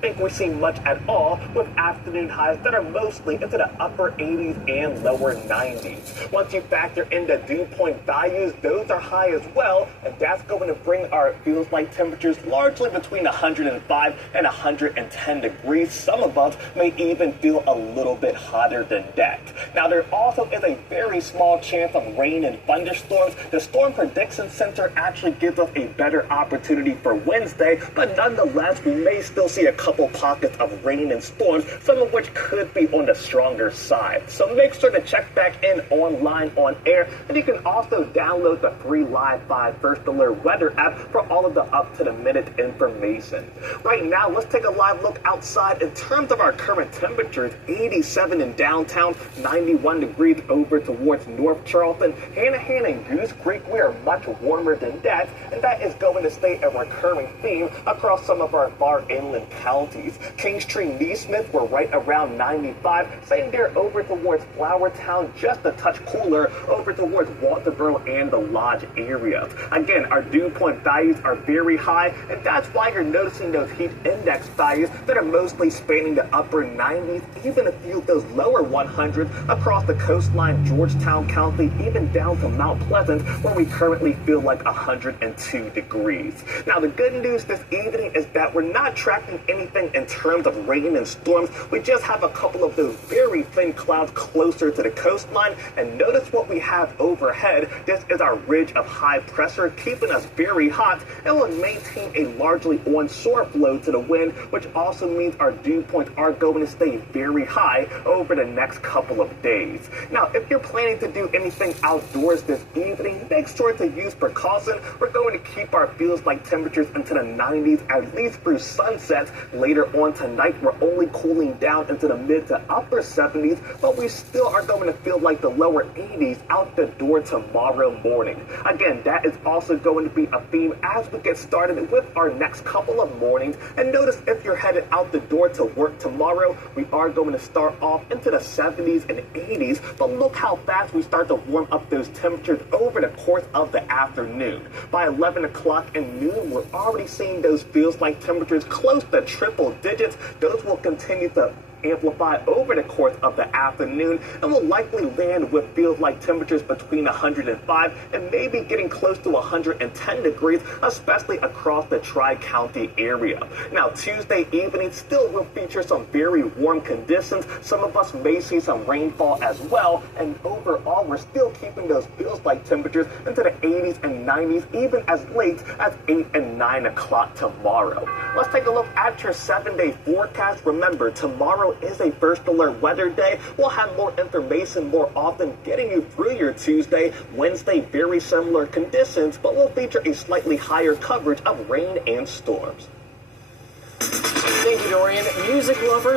think we're seeing much at all, with afternoon highs that are mostly into the upper 80s and lower 90s. Once you factor in the dew point values, those are high as well, and that's going to bring our feels like temperatures largely between 105 and 110 degrees. Some of us may even feel a little bit hotter than that. Now, there also is a very small chance of rain and thunderstorms. The Storm Prediction Center actually gives us a better opportunity for Wednesday, but nonetheless, we may still see a couple pockets of rain and storms, some of which could be on the stronger side. So make sure to check back in online on air, and you can also download the free Live 5 First Alert weather app for all of the up-to-the-minute information. Right now, let's take a live look outside. In terms of our current temperatures, 87 in downtown, 91 degrees over towards North Charleston. Hanahan and Goose Creek, we are much warmer than that, and that is going to stay a recurring theme across some of our far inland counties. Kingstree, Neesmith, we're right around 95. Same there over towards Flourtown, just a touch cooler over towards Walterboro and the Lodge area. Again, our dew point values are very high, and that's why you're noticing those heat index values that are mostly spanning the upper 90s, even a few of those lower 100s across the coastline, Georgetown County, even down to Mount Pleasant, where we currently feel like 102 degrees. Now, the good news this evening is that we're not tracking anything in terms of rain and storms. We just have a couple of those very thin clouds closer to the coastline, and notice what we have overhead. This is our ridge of high pressure, keeping us very hot, and will maintain a largely onshore flow to the wind, which also means our dew points are going to stay very high over the next couple of days. Now, if you're planning to do anything outdoors this evening, make sure to use precaution. We're going to keep our feels like temperatures into the 90s at least through sunset. Later on tonight, we're only cooling down into the mid to upper 70s, but we still are going to feel like the lower 80s out the door tomorrow morning. Again, that is also going to be a theme as we get started with our next couple of mornings. And notice if you're headed out the door to work tomorrow, we are going to start off into the 70s and 80s, but look how fast we start to warm up those temperatures over the course of the afternoon. By 11 o'clock and noon, we're already seeing those feels like temperatures close to triple digits. Those will continue to amplify over the course of the afternoon, and will likely land with feels like temperatures between 105 and maybe getting close to 110 degrees, especially across the Tri-County area. Now, Tuesday evening still will feature some very warm conditions. Some of us may see some rainfall as well, and overall, we're still keeping those feels like temperatures into the 80s and 90s, even as late as 8 and 9 o'clock tomorrow. Let's take a look at your 7-day forecast. Remember, tomorrow is a first alert weather day. We'll have more information more often getting you through your Tuesday. Wednesday, very similar conditions, but will feature a slightly higher coverage of rain and storms. Thank you, Dorian. Music lovers,